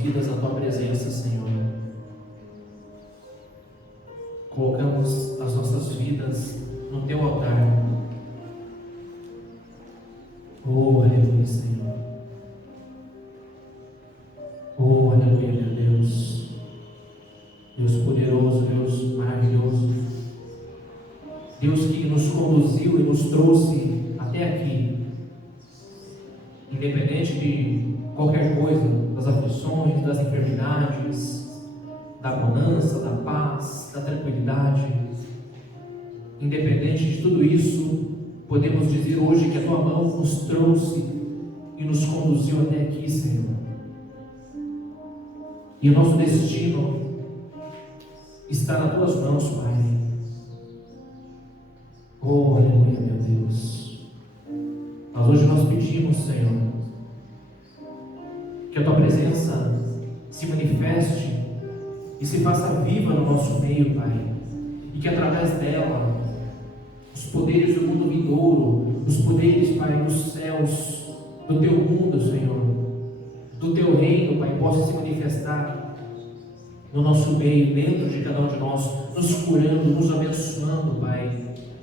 vidas na Tua presença, Senhor. Colocamos as nossas vidas no Teu altar. Oh, aleluia, Senhor. Oh, aleluia, meu Deus. Deus poderoso, Deus maravilhoso. Deus que nos conduziu e nos trouxe até aqui. Independente de qualquer coisa, das aflições, das enfermidades, da bonança, da paz, da tranquilidade. Independente de tudo isso, podemos dizer hoje que a Tua mão nos trouxe e nos conduziu até aqui, Senhor. E o nosso destino está nas Tuas mãos, Pai. Oh, aleluia, meu Deus. Mas hoje nós pedimos, Senhor, que a Tua presença se manifeste e se faça viva no nosso meio, Pai. E que através dela, os poderes do mundo vindouro, os poderes, Pai, dos céus, do Teu mundo, Senhor, do Teu reino, Pai, possa se manifestar no nosso meio, dentro de cada um de nós, nos curando, nos abençoando, Pai,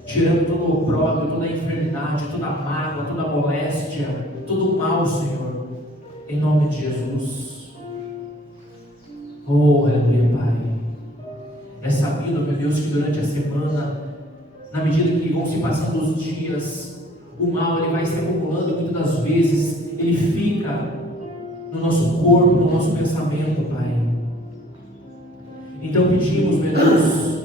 tirando todo o opróbrio, toda a enfermidade, toda a mágoa, toda a moléstia, todo o mal, Senhor, em nome de Jesus. Oh, aleluia, Pai. É sabido, meu Deus, que durante a semana, na medida que vão se passando os dias, o mal ele vai se acumulando, muitas das vezes ele fica no nosso corpo, no nosso pensamento, Pai. Então pedimos, meu Deus,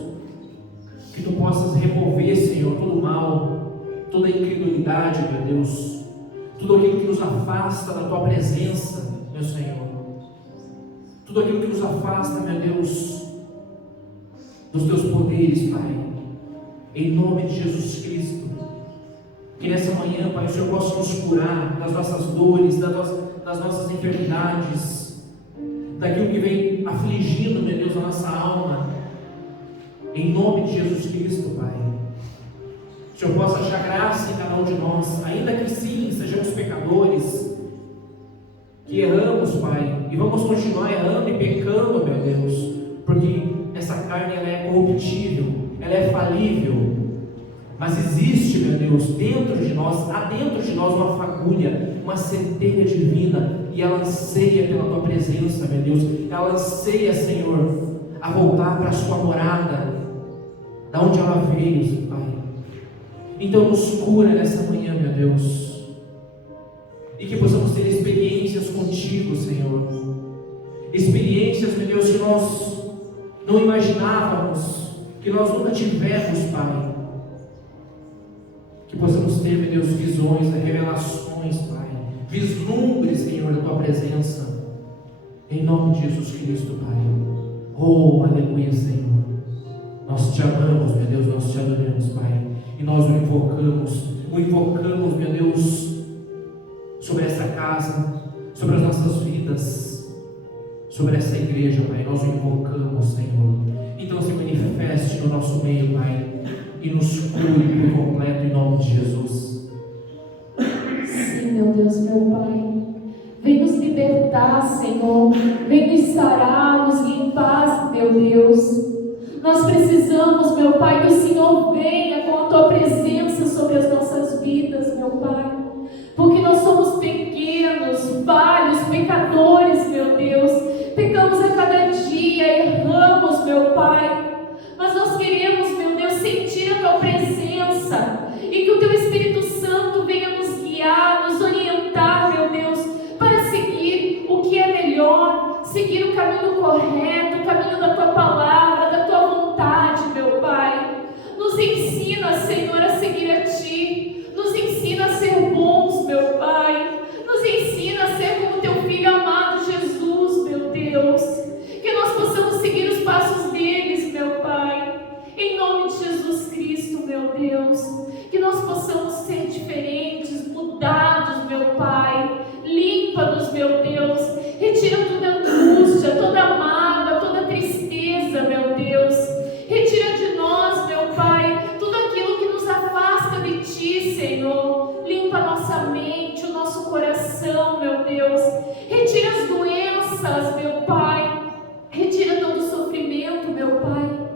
que Tu possas remover, Senhor, todo o mal, toda a incredulidade, meu Deus, tudo aquilo que nos afasta da Tua presença, meu Senhor, tudo aquilo que nos afasta, meu Deus, dos Teus poderes, Pai, em nome de Jesus Cristo. Que nessa manhã, Pai, o Senhor possa nos curar das nossas dores, das nossas enfermidades, daquilo que vem afligindo, meu Deus, a nossa alma, em nome de Jesus Cristo, Pai. O Senhor possa achar graça em cada um de nós, ainda que sim, sejamos pecadores, que erramos, Pai, e vamos continuar errando e pecando, meu Deus, porque essa carne ela é corruptível, ela é falível, mas existe, meu Deus, dentro de nós, há dentro de nós uma fagulha, uma centelha divina, e ela anseia pela Tua presença, meu Deus, ela anseia, Senhor, a voltar para a Sua morada, da onde ela veio, Pai. Então nos cura nessa manhã, meu Deus, e que possamos ter experiências contigo, Senhor, experiências, meu Deus, que nós não imaginávamos, que nós nunca tivemos, Pai. Que possamos ter, meu Deus, visões, revelações, Pai, vislumbres, Senhor, da Tua presença, em nome de Jesus Cristo, Pai. Oh, aleluia, Senhor. Nós Te amamos, meu Deus, nós Te adoramos, Pai, e nós o invocamos, meu Deus, sobre essa casa, sobre as nossas vidas, sobre essa igreja, Pai, nós o invocamos, Senhor. Então se manifeste no nosso meio, Pai, e nos cure por completo, em nome de Jesus. Sim, meu Deus, meu Pai, vem nos libertar, Senhor, vem nos sarar, nos limpar, meu Deus. Nós precisamos, meu Pai, que o Senhor venha com a Tua presença sobre as nossas vidas, meu Pai, porque nós somos pequenos, falhos, pecadores, meu Deus, pecamos a cada dia, erramos, meu Pai, mas nós queremos, meu Deus, sentir a Tua presença e que o Teu Espírito Santo venha nos guiar, nos orientar, meu Deus, para seguir o que é melhor, seguir o caminho correto, o caminho da Tua palavra, da Tua vontade, meu Pai. Nos ensina, Senhor, a seguir a Ti, nos ensina a ser bons, meu Pai, nos ensina a ser como Teu Filho amado Jesus, meu Deus, que nós possamos seguir os passos deles, meu Pai, em nome de Jesus Cristo, meu Deus, que nós possamos ser diferentes, mudados, meu Pai, limpa-nos, meu Deus, retira toda angústia, toda mágoa, toda tristeza, meu Deus, retira de nós, meu Pai, tudo aquilo que nos afasta de Ti, Senhor, limpa a nossa mente, o nosso coração, meu Deus, retira as doenças, doenças, meu Pai. Retira todo o sofrimento, meu Pai.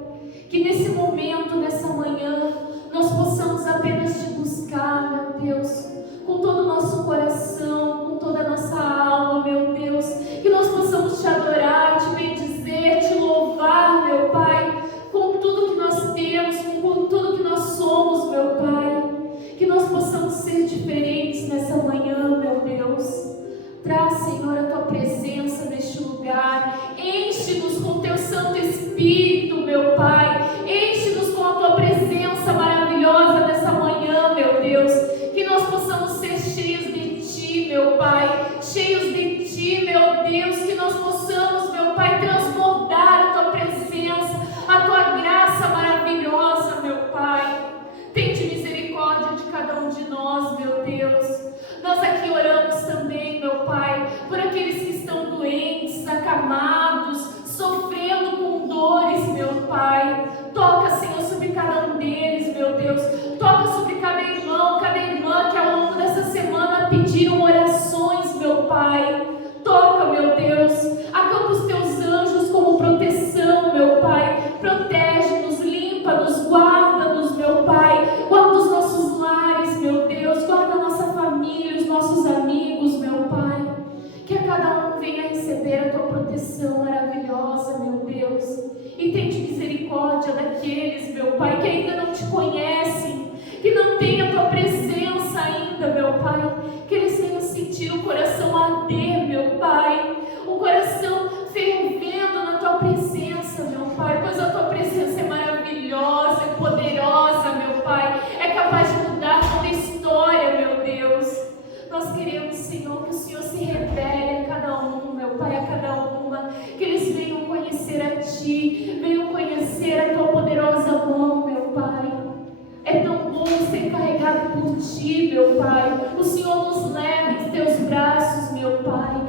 Que nesse momento, nessa manhã, nós possamos apenas te buscar, meu Deus, com todo o nosso coração, com toda a nossa alma, meu Deus. Que nós possamos te adorar, te bendizer, te louvar, meu Pai, com tudo que nós temos, com tudo que nós somos, meu Pai. Que nós possamos ser diferentes nessa manhã, meu Deus. Traz, Senhor, a tua presença neste lugar. Enche-nos com teu Santo Espírito, meu Pai. Enche-nos com a tua presença maravilhosa nessa manhã, meu Deus. Que nós possamos ser cheios de ti, meu Pai. Cheios de ti, meu Deus. Que nós possamos, meu Pai, transbordar a tua presença, a tua graça maravilhosa, meu Pai. Tente misericórdia de cada um de nós, meu Deus. Nós aqui oramos também, meu Pai, por aqueles que estão doentes, acamados, sofrendo com dores, meu Pai. Toca, Senhor, sobre cada um deles, meu Deus. Toca sobre cada irmão, cada irmã que ao longo dessa semana pediram orações, meu Pai. Toca, meu Deus. Acampa os teus anjos como proteção, meu Pai. Protege-nos, limpa-nos, guarda-nos, meu Pai. Guarda os nossos lares, meu Deus. Guarda a nossa família, os nossos amigos, meu Pai. Que a cada um venha receber a tua proteção maravilhosa, meu Deus. E tente misericórdia daqueles, meu Pai, que ainda não te conhecem, que não têm a tua presença ainda, meu Pai. Que eles venham sentir o coração arder, meu Pai. O coração fervendo na tua presença, meu Pai. Pois a tua presença é maravilhosa, é poderosa, meu Pai. É capaz de mudar toda a história, meu Deus. Nós queremos, Senhor, que o Senhor se revele a cada um, meu Pai, a cada uma. Que eles venham conhecer a Ti, venham conhecer a Tua poderosa mão, meu Pai. É tão bom ser carregado por Ti, meu Pai. O Senhor nos leva em Teus braços, meu Pai.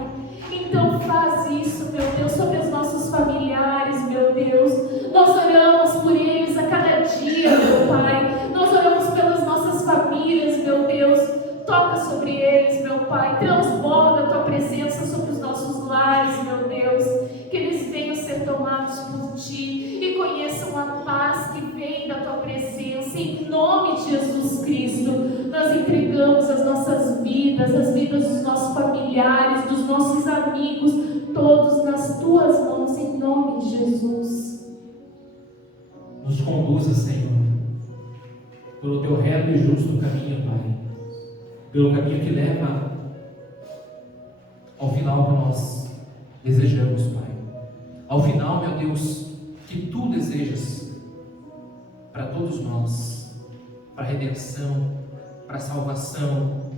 Então faz isso, meu Deus, sobre os nossos familiares, meu Deus. Nós oramos por eles a cada dia, meu Pai. Nós oramos pelas nossas famílias, meu Deus. Toca sobre eles, meu Pai. Transborda a tua presença sobre os nossos lares, meu Deus. Que eles venham ser tomados por Ti e conheçam a paz que vem da tua presença. Em nome de Jesus Cristo, nós entregamos as nossas vidas, as vidas dos nossos familiares, dos nossos amigos, todos nas tuas mãos, em nome de Jesus. Nos conduza, Senhor, pelo teu reto e justo caminho, Pai. Pelo caminho que leva ao final que nós desejamos, Pai. Ao final, meu Deus, que Tu desejas para todos nós, para a redenção, para a salvação,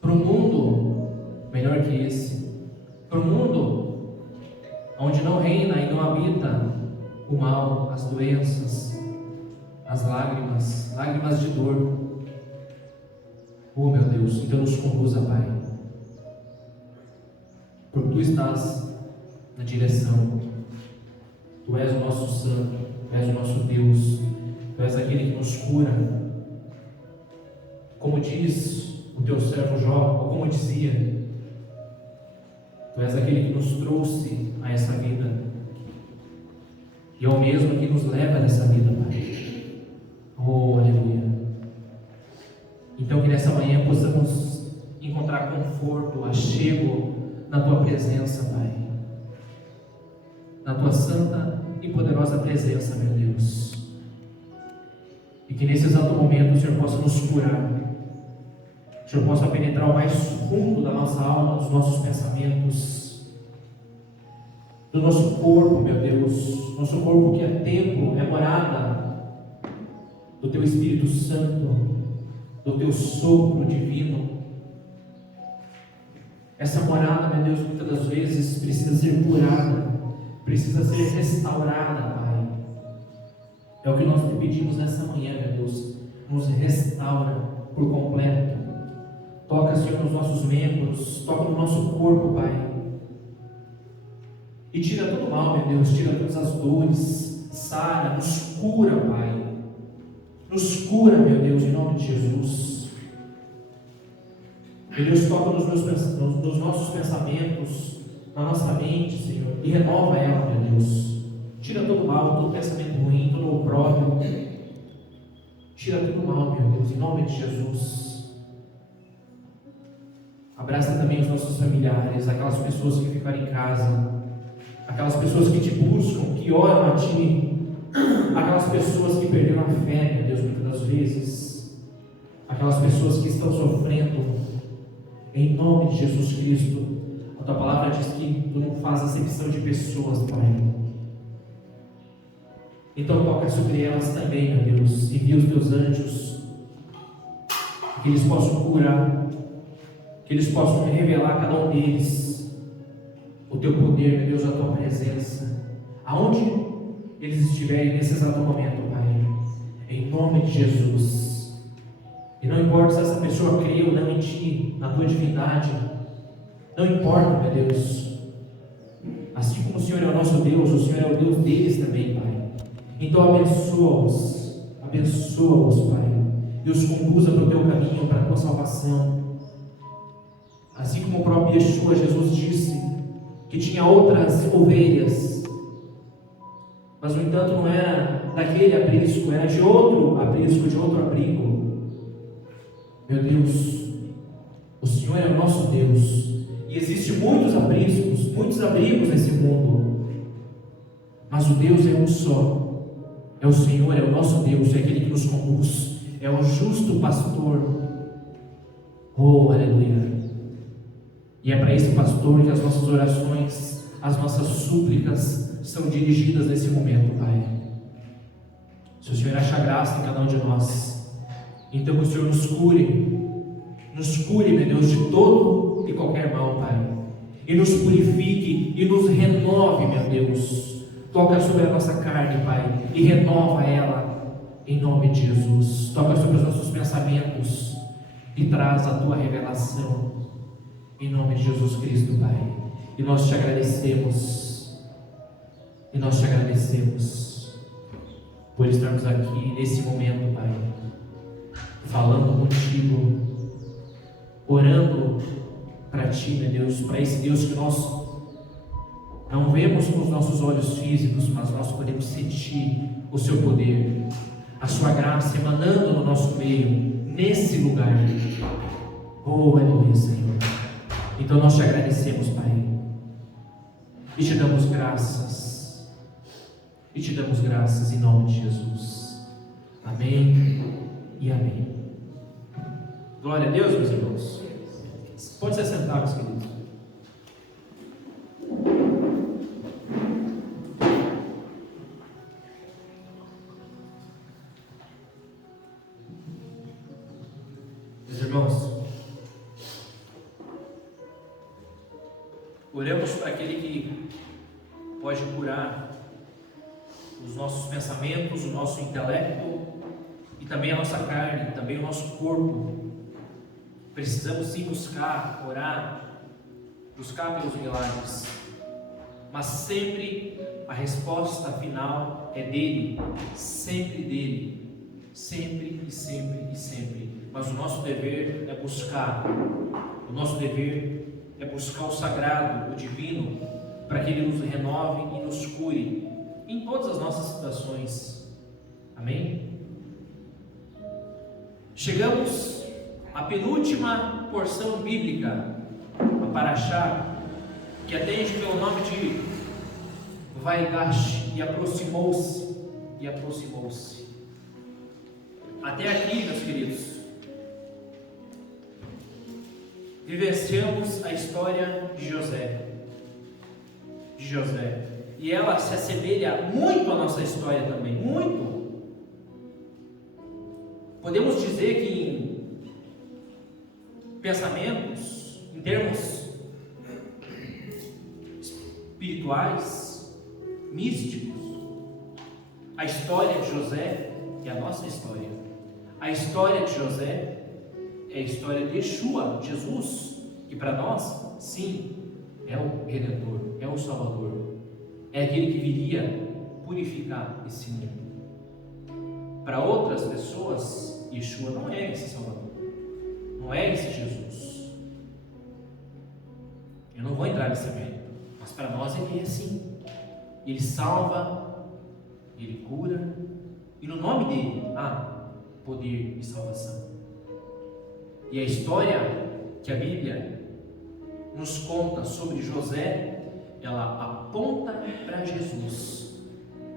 para um mundo melhor que esse, para um mundo onde não reina e não habita o mal, as doenças, as lágrimas, lágrimas de dor. Oh, meu Deus, então nos conduza, Pai, porque Tu estás na direção. Tu és o nosso santo, Tu és o nosso Deus, Tu és aquele que nos cura. Como diz o Teu servo Jó, ou como dizia, Tu és aquele que nos trouxe a essa vida, e é o mesmo que nos leva nessa vida, Pai. Oh, aleluia. Então que nessa manhã possamos encontrar conforto, achego na Tua presença, Pai. Na Tua santa e poderosa presença, meu Deus. E que nesse exato momento o Senhor possa nos curar. O Senhor possa penetrar o mais fundo da nossa alma, dos nossos pensamentos, do nosso corpo, meu Deus. Nosso corpo que é templo, é morada do Teu Espírito Santo, do Teu sopro divino. Essa morada, meu Deus, muitas das vezes precisa ser curada, precisa ser restaurada, Pai. É o que nós te pedimos nessa manhã, meu Deus. Nos restaura por completo. Toca, Senhor, nos nossos membros, toca no nosso corpo, Pai. E tira todo o mal, meu Deus, tira todas as dores, sara, nos cura, Pai. Nos cura, meu Deus, em nome de Jesus. Meu Deus, toca nos nossos pensamentos, na nossa mente, Senhor, e renova ela, meu Deus. Tira todo mal, todo pensamento ruim, todo opróbrio. Tira todo mal, meu Deus, em nome de Jesus. Abraça também os nossos familiares, aquelas pessoas que ficaram em casa, aquelas pessoas que te buscam, que oram a Ti, aquelas pessoas que perderam a fé, meu Deus, muitas das vezes, aquelas pessoas que estão sofrendo, em nome de Jesus Cristo. A Tua palavra diz que Tu não faz acepção de pessoas, Pai. Então toca sobre elas também, meu Deus, envia os Teus anjos, que eles possam curar, que eles possam revelar a cada um deles o Teu poder, meu Deus, a Tua presença, aonde eles estiverem nesse exato momento, Pai, em nome de Jesus. E não importa se essa pessoa crê ou não em Ti, na Tua divindade, não importa, meu Deus, assim como o Senhor é o nosso Deus, o Senhor é o Deus deles também, Pai. Então abençoa-os, Pai, e os conduza para o Teu caminho, para a Tua salvação. Assim como o próprio Yeshua, Jesus disse que tinha outras ovelhas, mas no entanto não era daquele aprisco, era de outro aprisco, de outro abrigo. Meu Deus, o Senhor é o nosso Deus, e existem muitos apriscos, muitos abrigos nesse mundo, mas o Deus é um só. É o Senhor, é o nosso Deus, é aquele que nos conduz, é o justo pastor. Oh, aleluia! E é para esse pastor que as nossas orações, as nossas súplicas são dirigidas nesse momento, Pai. Se o Senhor achar graça em cada um de nós, então que o Senhor nos cure, meu Deus, de todo e qualquer mal, Pai, e nos purifique e nos renove, meu Deus. Toca sobre a nossa carne, Pai, e renova ela, em nome de Jesus. Toca sobre os nossos pensamentos e traz a Tua revelação, em nome de Jesus Cristo, Pai. E nós te agradecemos, por estarmos aqui nesse momento, Pai, falando contigo, orando para Ti, meu Deus, para esse Deus que nós não vemos com os nossos olhos físicos, mas nós podemos sentir o Seu poder, a Sua graça emanando no nosso meio, nesse lugar. Oh, aleluia, Senhor. Então nós te agradecemos, Pai, e te damos graças, em nome de Jesus. Amém e amém. Glória a Deus, meus irmãos. Pode se sentar, meus queridos. Meus irmãos, oremos para aquele que pode curar os nossos pensamentos, o nosso intelecto e também a nossa carne, também o nosso corpo. Precisamos sim buscar, orar, buscar pelos milagres, mas sempre a resposta final é dele, sempre dele, sempre e sempre e sempre. Mas o nosso dever é buscar, o sagrado, o divino, para que Ele nos renove e nos cure em todas as nossas situações. Amém? Chegamos à penúltima porção bíblica, a Parashá, que atende pelo nome de Vaigash, e aproximou-se. Até aqui, meus queridos, vivenciamos a história de José, e ela se assemelha muito à nossa história também, muito. Podemos dizer que em pensamentos, em termos espirituais, místicos, a história de José é a nossa história. A história de José é a história de Yeshua, Jesus, que para nós, sim, é o Redentor, é o Salvador, é aquele que viria purificar esse mundo. Para outras pessoas, Yeshua não é esse Salvador, não é esse Jesus. Eu não vou entrar nesse mérito. para nós Ele é assim. Ele salva, Ele cura, e no nome dEle há poder e salvação. E a história que a Bíblia nos conta sobre José, ela aponta para Jesus.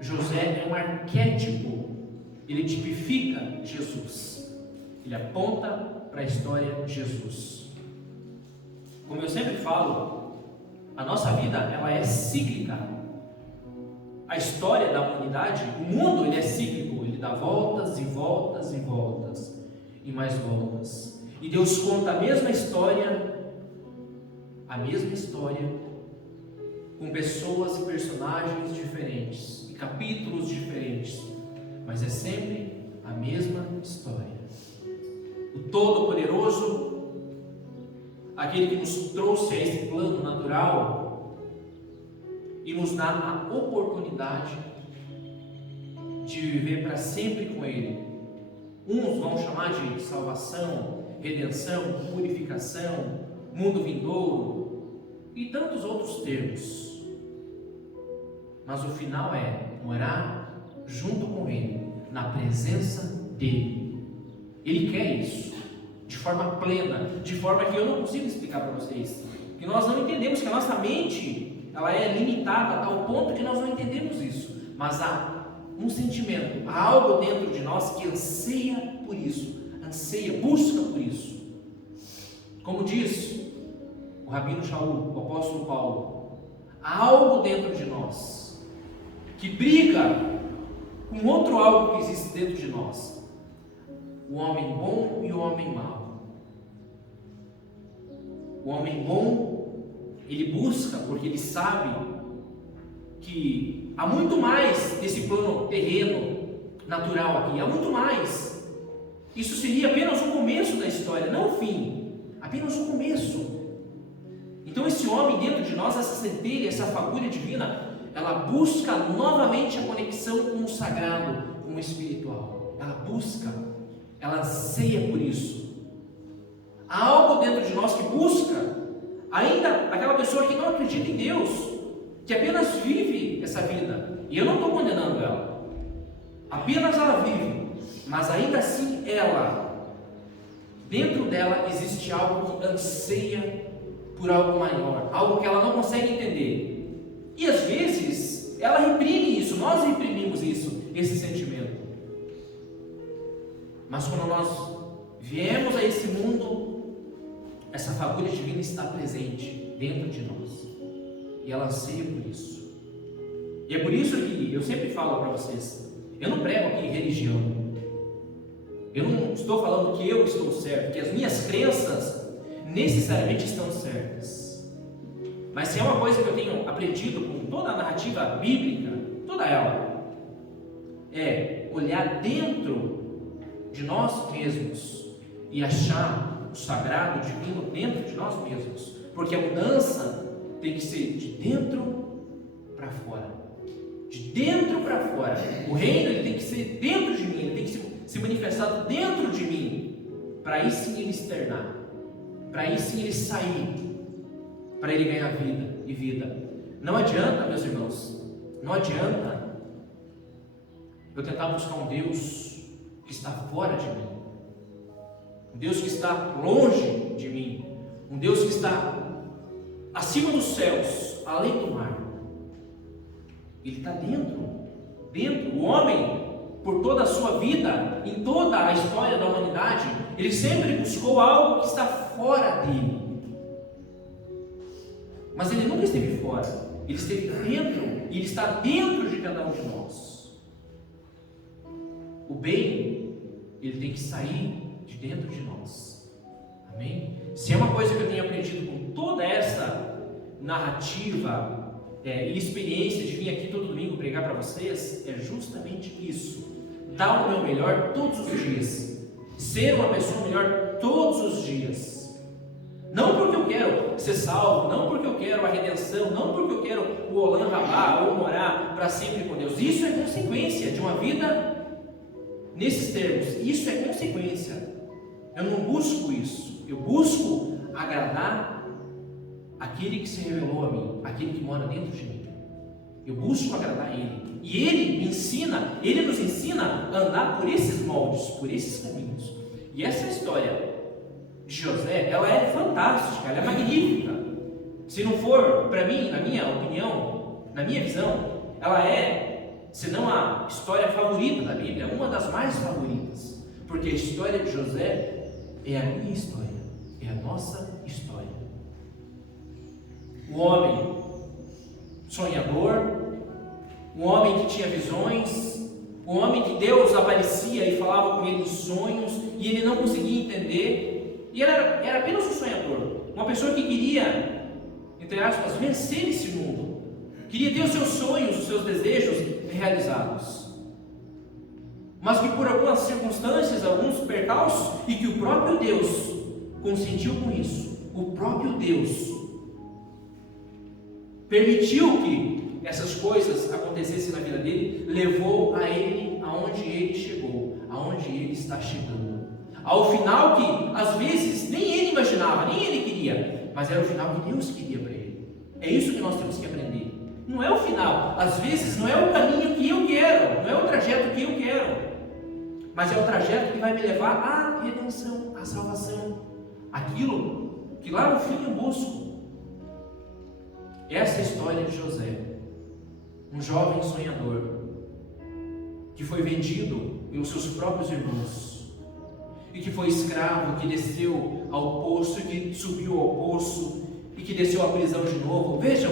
José é um arquétipo, ele tipifica Jesus, ele aponta para a história de Jesus. Como eu sempre falo, a nossa vida ela é cíclica. A história da humanidade, o mundo ele é cíclico, ele dá voltas e voltas e voltas e mais voltas. E Deus conta a mesma história, com pessoas e personagens diferentes, e capítulos diferentes, mas é sempre a mesma história. O Todo-Poderoso, aquele que nos trouxe a esse plano natural e nos dá a oportunidade de viver para sempre com Ele. Uns vão chamar de salvação, redenção, purificação, mundo vindouro e tantos outros termos. Mas o final é morar junto com Ele, na presença dEle. Ele quer isso, de forma plena, de forma que eu não consigo explicar para vocês, que nós não entendemos, que a nossa mente ela é limitada a tal ponto que nós não entendemos isso, mas há um sentimento, há algo dentro de nós que anseia por isso, busca por isso. Como diz o Rabino Shaul, o apóstolo Paulo, há algo dentro de nós que briga com outro algo que existe dentro de nós, o homem bom e o homem mau. O homem bom, ele busca porque ele sabe que há muito mais desse plano terreno, natural aqui, há muito mais. Isso seria apenas o começo da história, não o fim, apenas o começo. Então esse homem dentro de nós, essa centelha, essa fagulha divina, ela busca novamente a conexão com o sagrado, com o espiritual. Ela busca, ela anseia por isso. Há algo dentro de nós que busca, ainda aquela pessoa que não acredita em Deus, que apenas vive essa vida, e eu não estou condenando ela, apenas ela vive, mas ainda assim dentro dela existe algo que anseia por algo maior, algo que ela não consegue entender, e às vezes ela reprime isso, nós reprimimos isso, esse sentimento, mas quando nós viemos a esse mundo, essa fagulha divina está presente dentro de nós, e ela anseia por isso. E é por isso que eu sempre falo para vocês, eu não prego aqui religião, eu não estou falando que eu estou certo, que as minhas crenças necessariamente estão certas, mas se é uma coisa que eu tenho aprendido com toda a narrativa bíblica, toda ela, é olhar dentro de nós mesmos e achar o sagrado, o divino dentro de nós mesmos, porque a mudança tem que ser de dentro para fora, de dentro para fora. O reino ele tem que ser dentro de mim, ele tem que ser manifestado dentro de mim, para aí sim ele externar, para aí sim ele sair, para ele ganhar vida e vida. Não adianta, meus irmãos, não adianta eu tentar buscar um Deus que está fora de mim, um Deus que está longe de mim, um Deus que está acima dos céus, além do mar. Ele está dentro. O homem, por toda a sua vida, em toda a história da humanidade, ele sempre buscou algo que está fora dele. Mas ele nunca esteve fora, ele esteve dentro, e ele está dentro de cada um de nós. O bem, ele tem que sair de dentro de nós. Amém? Se é uma coisa que eu tenho aprendido com toda essa narrativa e experiência de vir aqui todo domingo pregar para vocês, é justamente isso: dar o meu melhor todos os dias, ser uma pessoa melhor todos os dias, não porque eu quero ser salvo, não porque eu quero a redenção, não porque eu quero o Olam Rabá ou morar para sempre com Deus. Isso é consequência de uma vida nesses termos, isso é consequência. Eu não busco isso, eu busco agradar aquele que se revelou a mim, aquele que mora dentro de mim. Eu busco agradar a Ele. E Ele me ensina, Ele nos ensina a andar por esses moldes, por esses caminhos. E essa história de José, ela é fantástica, ela é magnífica. Se não for, para mim, na minha opinião, na minha visão, ela é, se não a história favorita da Bíblia, uma das mais favoritas. Porque a história de José é a minha história, é a nossa história. O homem sonhador, um homem que tinha visões, um homem que Deus aparecia e falava com ele em sonhos, e ele não conseguia entender, e era apenas um sonhador, uma pessoa que queria, entre aspas, vencer esse mundo, queria ter os seus sonhos, os seus desejos realizados, mas que por algumas circunstâncias, alguns percalços, e que o próprio Deus consentiu com isso, o próprio Deus permitiu que essas coisas acontecessem na vida dele, levou a ele aonde ele chegou, aonde ele está chegando, ao final que às vezes nem ele imaginava, nem ele queria, mas era o final que Deus queria para ele. É isso que nós temos que aprender. Não é o final, às vezes não é o caminho que eu quero, não é o trajeto que eu quero, mas é o trajeto que vai me levar à redenção, à salvação, aquilo que lá no fim eu busco. Essa é a história de José, um jovem sonhador, que foi vendido pelos seus próprios irmãos, e que foi escravo, que desceu ao poço, que subiu ao poço, e que desceu à prisão de novo. Vejam,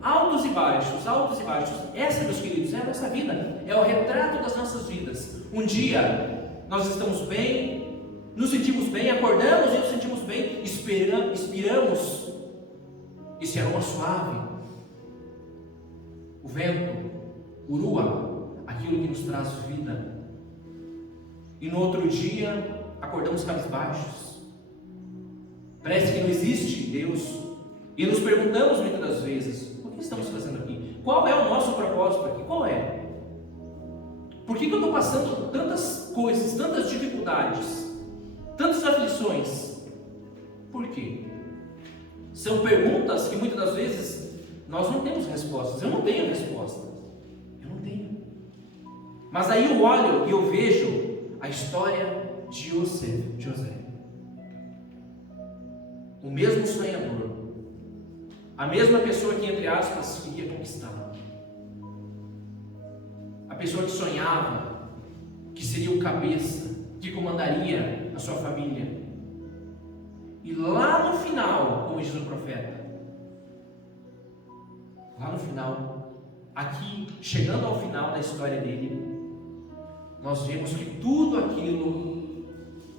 altos e baixos, altos e baixos. Essa, meus queridos, é a nossa vida, é o retrato das nossas vidas. Um dia nós estamos bem, nos sentimos bem, acordamos e nos sentimos bem, expiramos esse aroma suave, o vento, o rua, aquilo que nos traz vida. E no outro dia acordamos cabisbaixos, parece que não existe Deus, e nos perguntamos muitas das vezes: o que estamos fazendo aqui? Qual é o nosso propósito aqui? Qual é? Por que eu estou passando tantas coisas, tantas dificuldades, tantas aflições? Por quê? São perguntas que muitas das vezes nós não temos respostas. Eu não tenho resposta. Eu não tenho. Mas aí eu olho e eu vejo a história de José. O mesmo sonhador. A mesma pessoa que, entre aspas, queria conquistar. A pessoa que sonhava que seria o cabeça, que comandaria a sua família. E lá no final, como diz o profeta, lá no final, aqui, chegando ao final da história dele, nós vemos que tudo aquilo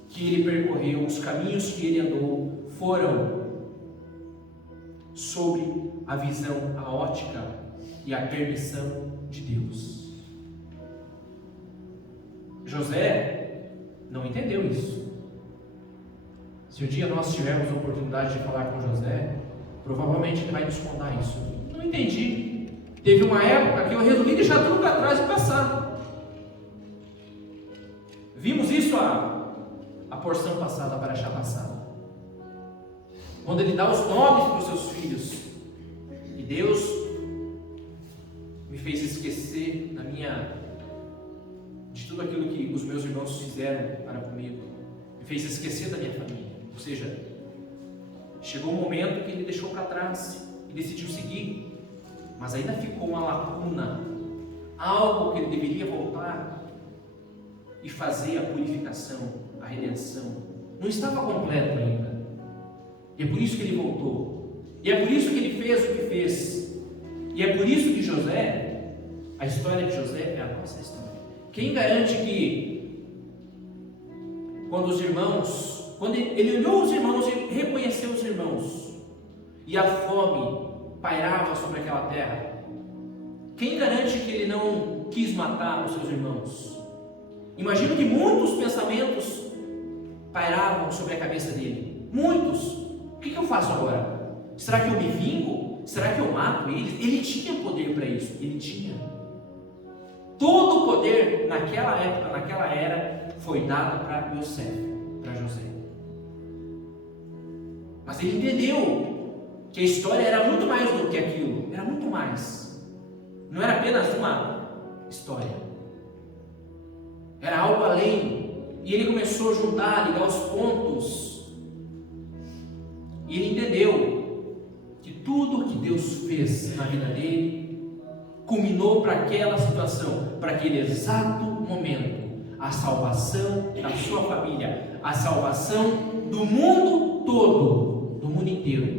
que ele percorreu, os caminhos que ele andou, foram sob a visão, a ótica e a permissão de Deus. José não entendeu isso. Se um dia nós tivermos a oportunidade de falar com José, provavelmente ele vai nos contar isso. Não entendi. Teve uma época que eu resolvi deixar tudo para trás e passar. Vimos isso a porção passada, para achar passada. Quando ele dá os nomes para os seus filhos. E Deus me fez esquecer de tudo aquilo que os meus irmãos fizeram para comigo. Me fez esquecer da minha família. Ou seja, chegou um momento que ele deixou para trás e decidiu seguir, mas ainda ficou uma lacuna, algo que ele deveria voltar e fazer a purificação, a redenção. Não estava completo ainda, e é por isso que ele voltou, e é por isso que ele fez o que fez, e é por isso que José, a história de José é a nossa história. Quem garante que quando ele olhou os irmãos e reconheceu os irmãos, e a fome pairava sobre aquela terra, quem garante que ele não quis matar os seus irmãos? Imagino que muitos pensamentos pairavam sobre a cabeça dele. Muitos. O que eu faço agora? Será que eu me vingo? Será que eu mato eles? Ele tinha poder para isso. Ele tinha. Todo o poder naquela época, naquela era, foi dado para José. Mas ele entendeu que a história era muito mais do que aquilo, era muito mais. Não era apenas uma história, era algo além. E ele começou a juntar, ligar os pontos, e ele entendeu que tudo que Deus fez na vida dele culminou para aquela situação, para aquele exato momento, a salvação da sua família, a salvação do mundo todo, do mundo inteiro.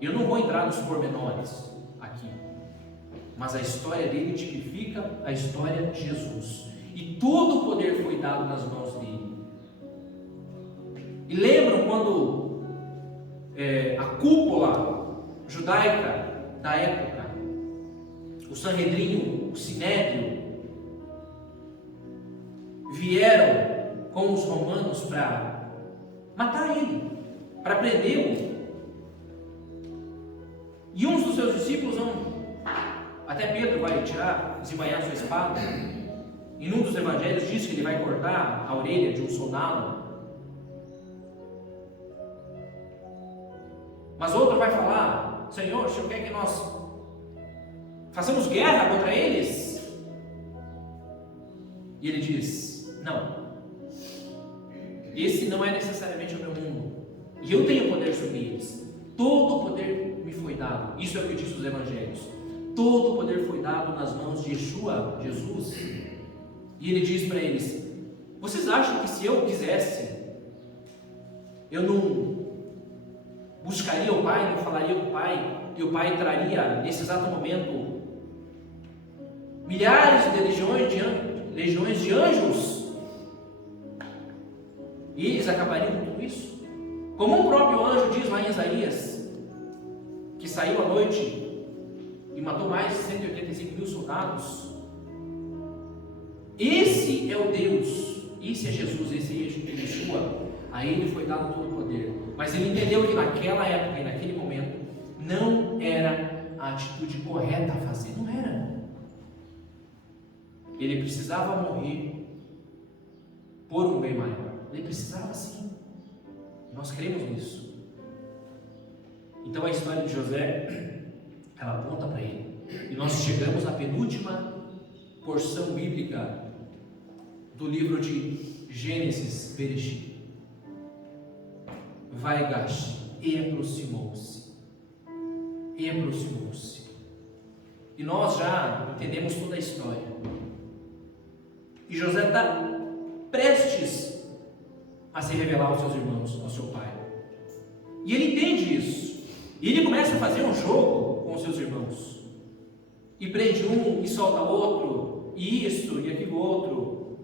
Eu não vou entrar nos pormenores aqui, mas a história dele tipifica a história de Jesus, e todo o poder foi dado nas mãos dele. E lembram quando a cúpula judaica da época, o Sanhedrin, o Sinédrio, vieram com os romanos para matar ele, para prendê-lo. E uns dos seus discípulos até Pedro vai desembainhar sua espada. Em um dos evangelhos diz que ele vai cortar a orelha de um soldado. Mas outro vai falar: Senhor, o Senhor quer que nós façamos guerra contra eles? E ele diz: não, esse não é necessariamente o meu mundo, e eu tenho poder sobre eles. Todo o poder me foi dado. Isso é o que diz os evangelhos. Todo o poder foi dado nas mãos de Yeshua, Jesus. E ele diz para eles: vocês acham que se eu quisesse, eu não buscaria o Pai, não falaria com o Pai, e o Pai traria nesse exato momento milhares de legiões de anjos, e eles acabariam com tudo isso? Como o próprio anjo diz lá em Isaías, que saiu à noite e matou mais de 185 mil soldados. Esse é o Deus, esse é Jesus, esse é Yeshua. A ele foi dado todo o poder, mas ele entendeu que naquela época e naquele momento não era a atitude correta a fazer, não era. Ele precisava morrer por um bem maior, ele precisava sim. Nós cremos nisso. Então a história de José, ela aponta para ele. E nós chegamos à penúltima porção bíblica do livro de Gênesis, Bereshit. Vaigash, e aproximou-se. E aproximou-se. E nós já entendemos toda a história. E José está prestes a se revelar aos seus irmãos, ao seu pai. E ele entende isso. E ele começa a fazer um jogo com os seus irmãos. E prende um e solta outro, e isso e aquilo outro.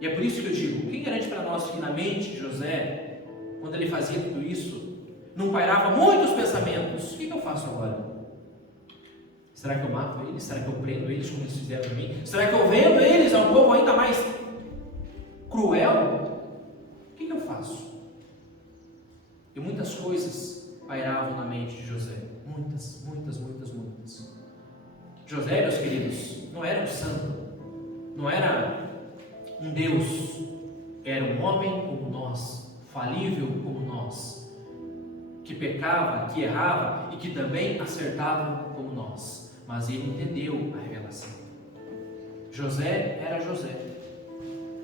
E é por isso que eu digo: quem garante para nós que na mente de José, quando ele fazia tudo isso, não pairava muitos pensamentos? O que eu faço agora? Será que eu mato eles? Será que eu prendo eles como eles fizeram a mim? Será que eu vendo eles a um povo ainda mais cruel? O que eu faço? E muitas coisas pairavam na mente de José. Muitas. José, meus queridos, não era um santo, não era um Deus, era um homem como nós, falível como nós, que pecava, que errava e que também acertava como nós. Mas ele entendeu a revelação. José era José,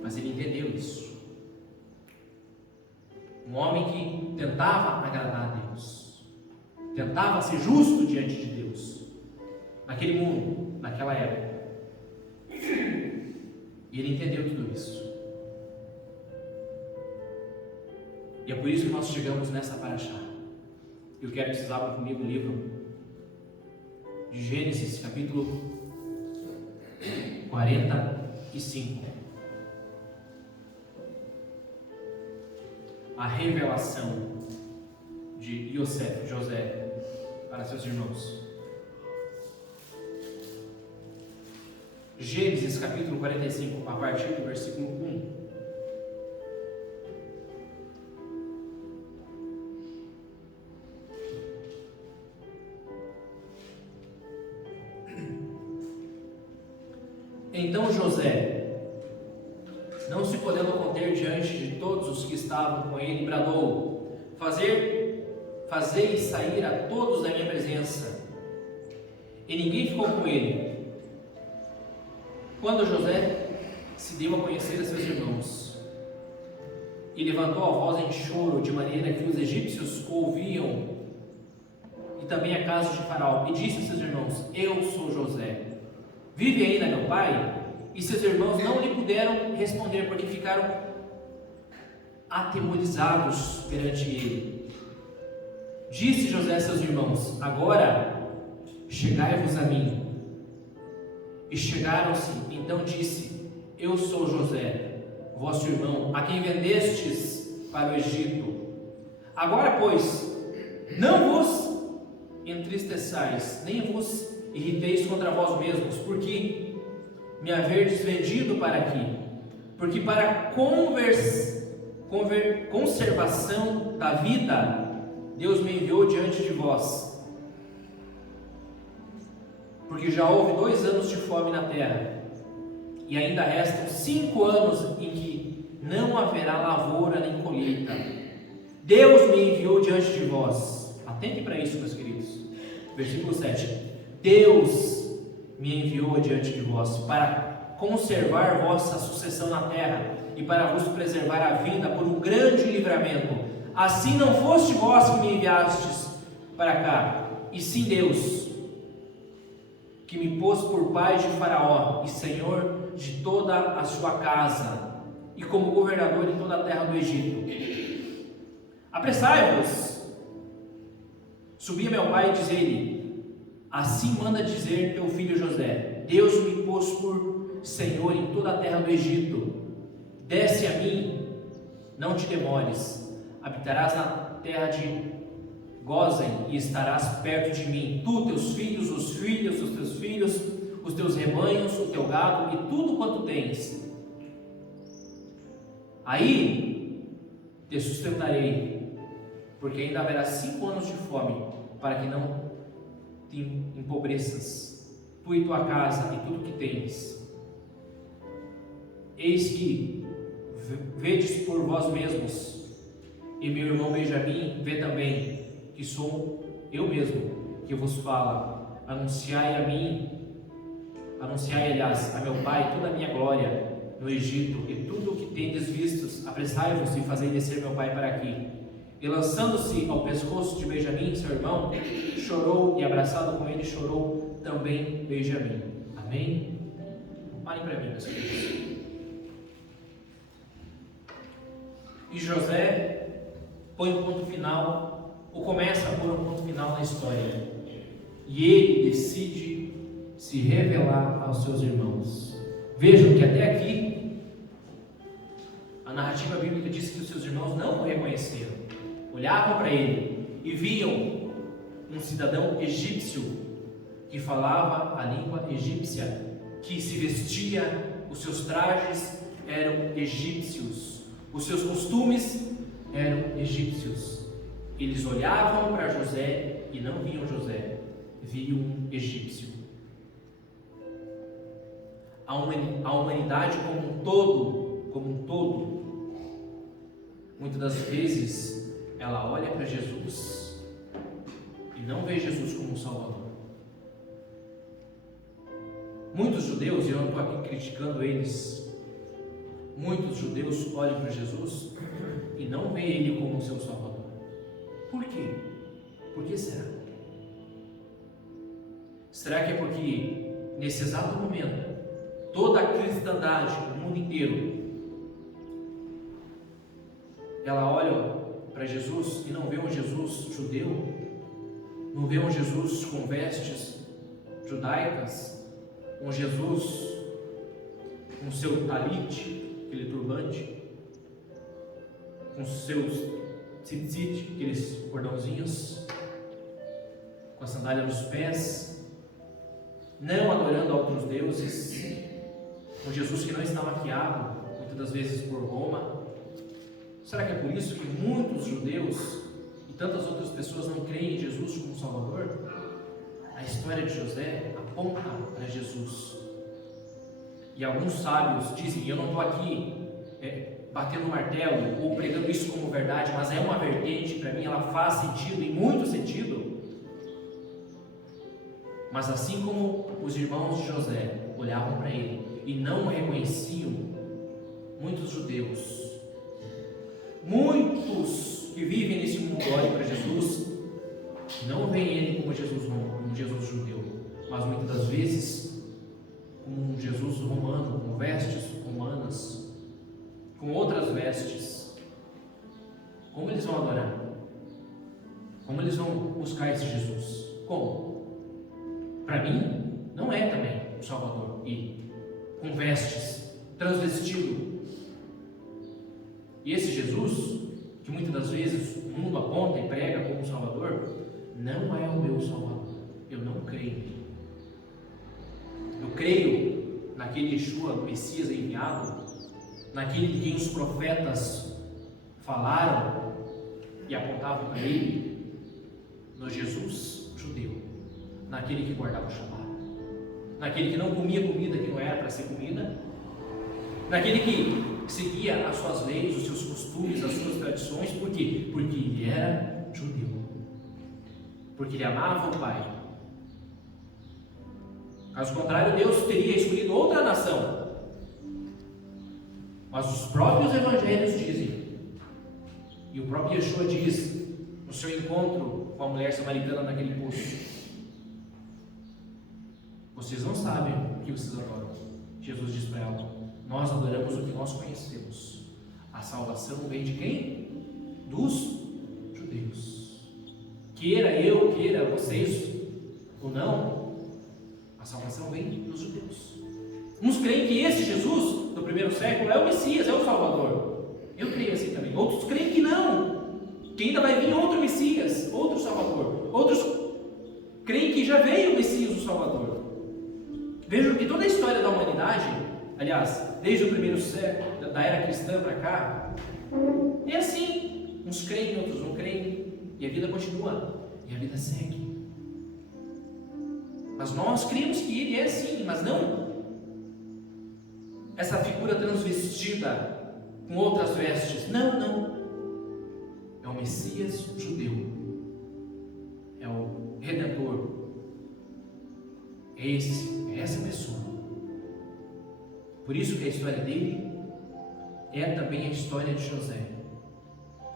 mas ele entendeu isso. Um homem que tentava agradar a Deus, tentava ser justo diante de Deus, naquele mundo, naquela época. E ele entendeu tudo isso. E é por isso que nós chegamos nessa paraxá. Eu quero que vocês abram comigo o livro de Gênesis, capítulo 45. A revelação de José para seus irmãos. Gênesis capítulo 45, a partir do versículo 1. Então José, não se podendo conter diante de todos os que estavam com ele, bradou: fazei sair a todos da minha presença. E ninguém ficou com ele. Quando José se deu a conhecer a seus irmãos, e levantou a voz em choro, de maneira que os egípcios o ouviam, e também a casa de Faraó, e disse a seus irmãos: eu sou José, vive ainda meu pai? E seus irmãos não lhe puderam responder, porque ficaram atemorizados perante ele. Disse José a seus irmãos: agora chegai-vos a mim. E chegaram-se. Então disse: eu sou José, vosso irmão, a quem vendestes para o Egito. Agora, pois, não vos entristeçais, nem vos irriteis contra vós mesmos, porque me haverdes vendido para aqui, porque para conservação da vida Deus me enviou diante de vós, porque já houve 2 anos de fome na terra, e ainda restam 5 anos em que não haverá lavoura nem colheita. Deus me enviou diante de vós. Atentem para isso, meus queridos. Versículo 7. Deus me enviou diante de vós para conservar vossa sucessão na terra e para vos preservar a vida por um grande livramento. Assim não foste vós que me enviastes para cá, e sim Deus, que me pôs por pai de Faraó e senhor de toda a sua casa, e como governador em toda a terra do Egito. Apressai-vos, subi a meu pai e dizei-lhe: assim manda dizer teu filho José: Deus me pôs por senhor em toda a terra do Egito. Desce a mim, não te demores, habitarás na terra de Gósen e estarás perto de mim, tu, teus filhos, os filhos dos teus filhos, os teus rebanhos, o teu gado e tudo quanto tens. Aí te sustentarei, porque ainda haverá 5 anos de fome, para que não te empobreças, tu e tua casa e tudo que tens. Eis que vedes por vós mesmos, e meu irmão Benjamim vê também, que sou eu mesmo que vos falo. Anunciai, aliás, a meu pai toda a minha glória no Egito, e tudo o que tendes vistos. Apressai-vos e fazei descer meu pai para aqui. E lançando-se ao pescoço de Benjamim, seu irmão, chorou, e abraçado com ele chorou também Benjamim. Amém? Olhem para mim, meus queridos. E José põe um ponto final, ou começa a pôr um ponto final na história, e ele decide se revelar aos seus irmãos. Vejam que até aqui a narrativa bíblica diz que os seus irmãos não o reconheceram, olhavam para ele e viam um cidadão egípcio que falava a língua egípcia, que se vestia, os seus trajes eram egípcios, os seus costumes eram egípcios. Eles olhavam para José e não viam José, viam um egípcio. A humanidade como um todo, muitas das vezes ela olha para Jesus e não vê Jesus como um Salvador. Muitos judeus, e eu não estou aqui criticando eles, muitos judeus olham para Jesus e não veem ele como seu Salvador. Por quê? Por que será? Será que é porque nesse exato momento toda a cristandade, o mundo inteiro, ela olha para Jesus e não vê um Jesus judeu, não vê um Jesus com vestes judaicas, um Jesus com seu talite, aquele turbante, com seus tzitzit, aqueles cordãozinhos, com a sandália nos pés, não adorando a outros deuses, um Jesus que não está maquiado, muitas das vezes por Roma. Será que é por isso que muitos judeus e tantas outras pessoas não creem em Jesus como Salvador? A história de José aponta para Jesus. E alguns sábios dizem, e eu não estou aqui batendo o martelo ou pregando isso como verdade, mas é uma vertente, para mim ela faz sentido, e muito sentido. Mas assim como os irmãos de José olhavam para ele e não o reconheciam, muitos judeus, muitos que vivem nesse mundo olham para Jesus, não veem ele como Jesus judeu, mas muitas das vezes como um Jesus romano, com vestes romanas, com outras vestes. Como eles vão adorar? Como eles vão buscar esse Jesus? Como? Para mim, não é também o Salvador, e com vestes, transvestido. E esse Jesus, que muitas das vezes o mundo aponta e prega como Salvador, não é o meu Salvador. Eu não creio. Eu creio naquele Yeshua, Messias enviado, naquele de quem os profetas falaram e apontavam para ele, no Jesus judeu, naquele que guardava o Shabat, naquele que não comia comida que não era para ser comida, naquele que seguia as suas leis, os seus costumes, as suas tradições. Por quê? Porque ele era judeu, porque ele amava o Pai. Caso contrário, Deus teria escolhido outra nação. Mas os próprios evangelhos dizem, e o próprio Yeshua diz no seu encontro com a mulher samaritana naquele poço: vocês não sabem o que vocês adoram. Jesus diz para ela: nós adoramos o que nós conhecemos. A salvação vem de quem? Dos judeus. Queira eu, queira vocês ou não, a salvação vem dos judeus. Uns creem que esse Jesus do primeiro século é o Messias, é o Salvador. Eu creio assim também. Outros creem que não, que ainda vai vir outro Messias, outro Salvador. Outros creem que já veio o Messias, o Salvador. Vejam que toda a história da humanidade, aliás, desde o primeiro século, da era cristã para cá, é assim. Uns creem, outros não creem, e a vida continua, e a vida segue. Mas nós cremos que ele é assim, mas não essa figura transvestida com outras vestes. Não, não. É o Messias judeu, é o Redentor. É essa pessoa. Por isso que a história dele é também a história de José.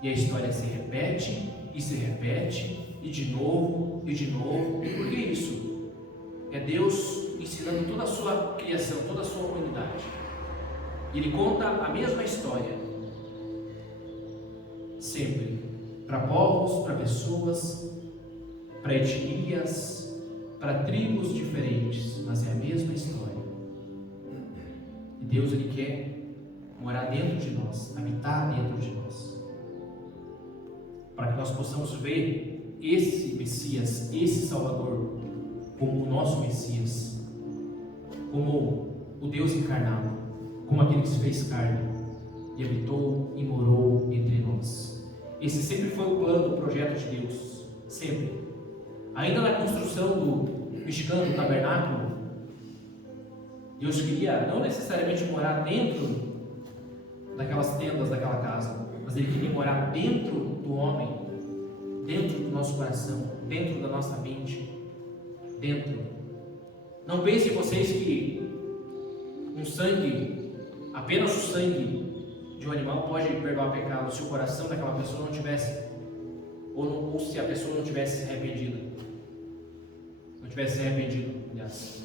E a história se repete, e se repete, e de novo, e de novo. E por que isso? É Deus ensinando toda a sua criação, toda a sua humanidade. E Ele conta a mesma história, sempre, para povos, para pessoas, para etnias, para tribos diferentes, mas é a mesma história. E Deus, Ele quer morar dentro de nós, habitar dentro de nós, para que nós possamos ver esse Messias, esse Salvador, como o nosso Messias, como o Deus encarnado, como aquele que se fez carne e habitou e morou entre nós. Esse sempre foi o plano, o projeto de Deus, sempre. Ainda na construção do mexicano, do tabernáculo, Deus queria não necessariamente morar dentro daquelas tendas daquela casa, mas Ele queria morar dentro do homem, dentro do nosso coração, dentro da nossa mente, dentro. Não pensem vocês que um sangue, apenas o sangue de um animal pode perdoar pecado se o coração daquela pessoa não tivesse, ou se a pessoa não tivesse se arrependido. Não tivesse se arrependido, aliás.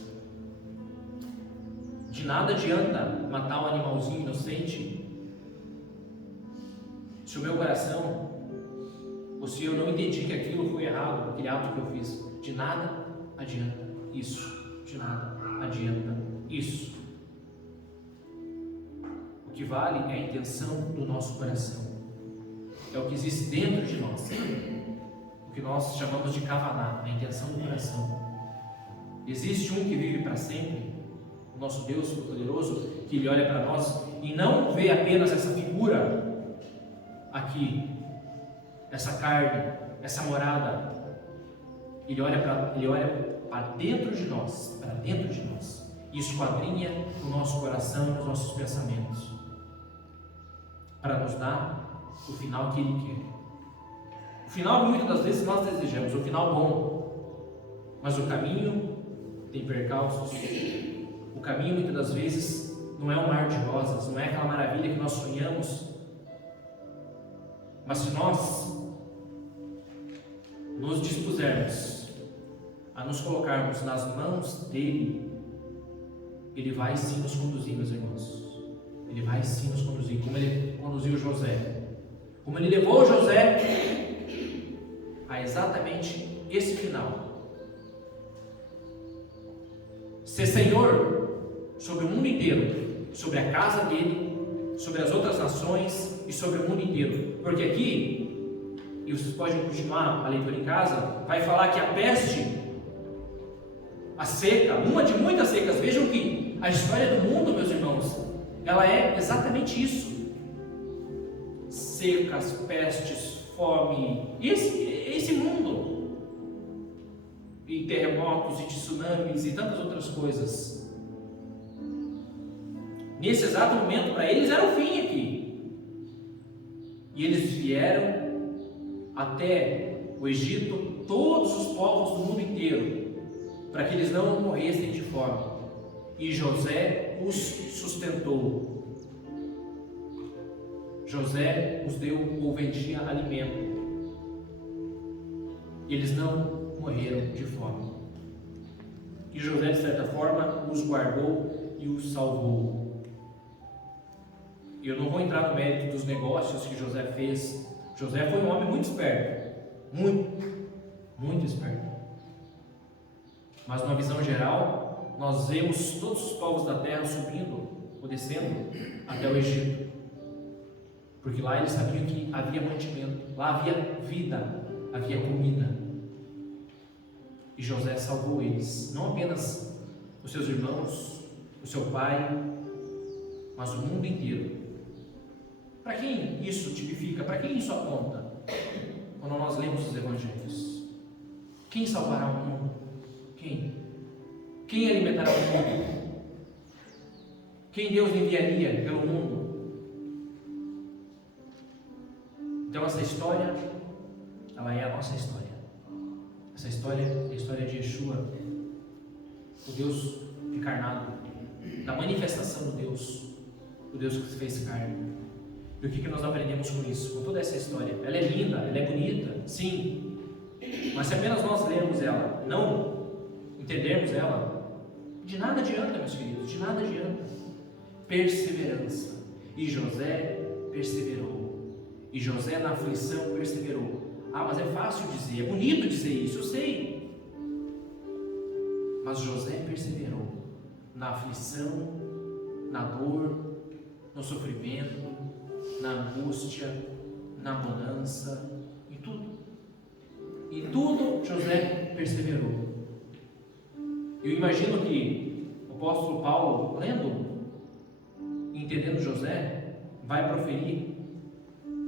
De nada adianta matar um animalzinho inocente se o meu coração, ou se eu não entendi que aquilo foi errado, aquele ato que eu fiz. De nada adianta isso. De nada adianta isso. O que vale é a intenção do nosso coração. É o que existe dentro de nós. O que nós chamamos de kavaná, a intenção do coração. Existe um que vive para sempre, o nosso Deus poderoso, que Ele olha para nós e não vê apenas essa figura aqui, essa carne, essa morada. Ele olha para dentro de nós, para dentro de nós, e esquadrinha o nosso coração e os nossos pensamentos. para nos dar o final que Ele quer. O final, muitas das vezes, nós desejamos, o final bom, mas o caminho tem percalços. O caminho, muitas das vezes, não é um mar de rosas, não é aquela maravilha que nós sonhamos. Mas se nós nos dispusermos a nos colocarmos nas mãos dele, ele vai sim nos conduzir, meus irmãos. Ele vai sim nos conduzir, como ele conduziu José, como ele levou José a exatamente esse final: ser Senhor sobre o mundo inteiro, sobre a casa dele, sobre as outras nações e sobre o mundo inteiro. Porque aqui, e vocês podem continuar a leitura em casa, vai falar que a peste, a seca, uma de muitas secas. Vejam que a história do mundo, meus irmãos, ela é exatamente isso: secas, pestes, fome, esse mundo, e terremotos, e tsunamis, e tantas outras coisas. Nesse exato momento, para eles era o fim aqui. E eles vieram até o Egito, todos os povos do mundo inteiro, para que eles não morressem de fome. E José os sustentou. José os deu ou vendia alimento. E eles não morreram de fome. E José, de certa forma, os guardou e os salvou. E eu não vou entrar no mérito dos negócios que José fez. José foi um homem muito esperto. Muito esperto. Mas numa visão geral, nós vemos todos os povos da terra subindo ou descendo até o Egito. Porque lá eles sabiam que havia mantimento, lá havia vida, havia comida. E José salvou eles, não apenas os seus irmãos, o seu pai, mas o mundo inteiro. Para quem isso tipifica? Para quem isso aponta? Quando nós lemos os evangelhos, quem salvará o mundo? Quem alimentará o mundo? Quem Deus enviaria pelo mundo? Então essa história, ela é a nossa história. Essa história é a história de Yeshua, o Deus encarnado, da manifestação do Deus que se fez carne. E o que nós aprendemos com isso? Com toda essa história? Ela é linda, ela é bonita, sim. Mas se apenas nós lermos ela, não entendermos ela, de nada adianta, meus queridos, de nada adianta. Perseverança. E José perseverou. E José na aflição perseverou. Ah, mas é fácil dizer, é bonito dizer isso, eu sei. Mas José perseverou na aflição, na dor, no sofrimento, na angústia, na bonança, em tudo. E tudo José perseverou. Eu imagino que o apóstolo Paulo, lendo e entendendo José, vai proferir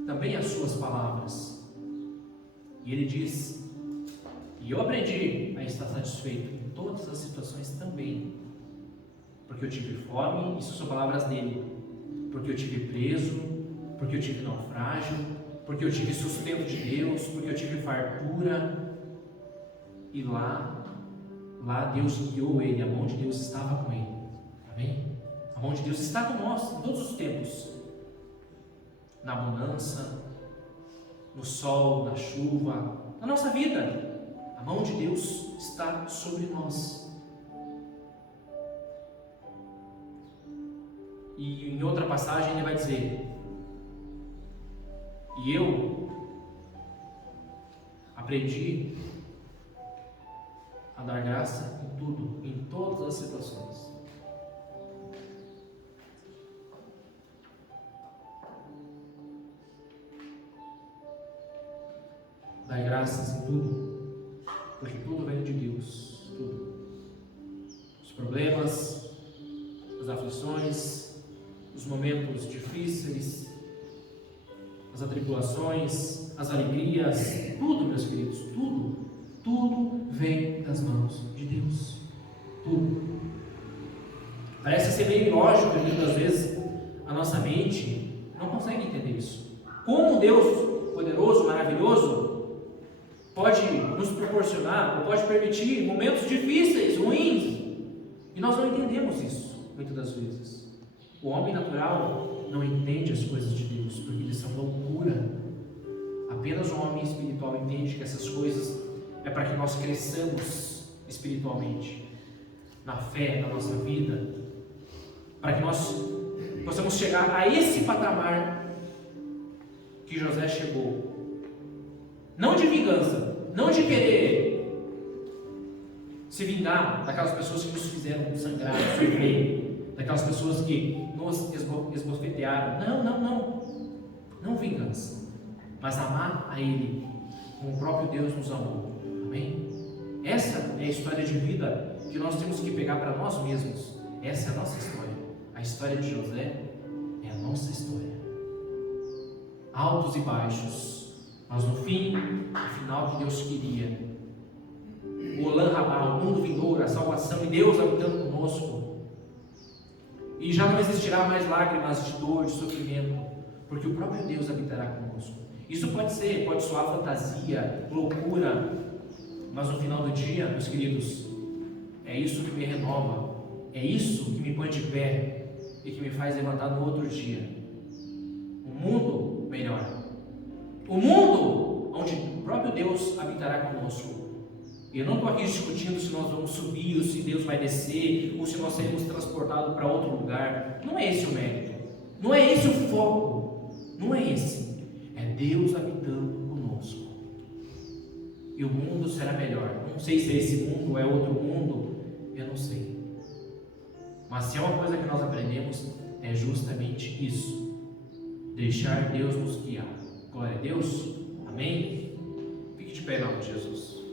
também as suas palavras. E ele diz: e eu aprendi a estar satisfeito em todas as situações também, porque eu tive fome, isso são palavras dele, porque eu tive preso, porque eu tive naufrágio, porque eu tive sustento de Deus, porque eu tive fartura. E lá Deus guiou ele, a mão de Deus estava com ele. Amém? A mão de Deus está com nós em todos os tempos, na bonança, no sol, na chuva, na nossa vida. A mão de Deus está sobre nós. E em outra passagem ele vai dizer: e eu aprendi a dar graça em tudo, em todas as situações. Dar graças em tudo, porque tudo vem de Deus, tudo. Os problemas, as aflições, os momentos difíceis, as atribulações, as alegrias, tudo, meus queridos, tudo vem das mãos de Deus. Tudo. Parece ser meio ilógico, muitas vezes, a nossa mente não conseguem entender isso. Como um Deus poderoso, maravilhoso, pode nos proporcionar, ou pode permitir momentos difíceis, ruins, e nós não entendemos isso, muitas das vezes. O homem natural não entende as coisas de Deus, porque eles são loucura. Apenas o homem espiritual entende que essas coisas é para que nós cresçamos espiritualmente, na fé, na nossa vida, para que nós possamos chegar a esse patamar que José chegou. Não de vingança, não de querer se vingar daquelas pessoas que nos fizeram sangrar, sofrer, daquelas pessoas que nos esbofetearam. Não vingança, mas amar a Ele como o próprio Deus nos amou. Amém? Essa é a história de vida que nós temos que pegar para nós mesmos. Essa é a nossa história. A história de José é a nossa história. Altos e baixos, mas no fim, o final que Deus queria. O Olam Rabá, o mundo vindouro, a salvação e Deus habitando conosco. E já não existirá mais lágrimas de dor, de sofrimento, porque o próprio Deus habitará conosco. Isso pode soar fantasia, loucura, mas no final do dia, meus queridos, é isso que me renova, é isso que me põe de pé e que me faz levantar no outro dia. Um mundo melhor, um mundo onde o próprio Deus habitará conosco. E eu não estou aqui discutindo se nós vamos subir, ou se Deus vai descer, ou se nós seremos transportados para outro lugar. Não é esse o mérito, não é esse o foco, não é esse. É Deus habitando conosco. E o mundo será melhor. Não sei se é esse mundo ou é outro mundo, eu não sei. Mas se é uma coisa que nós aprendemos, é justamente isso. Deixar Deus nos guiar. Glória a Deus. Amém? Fique de pé em nome de Jesus.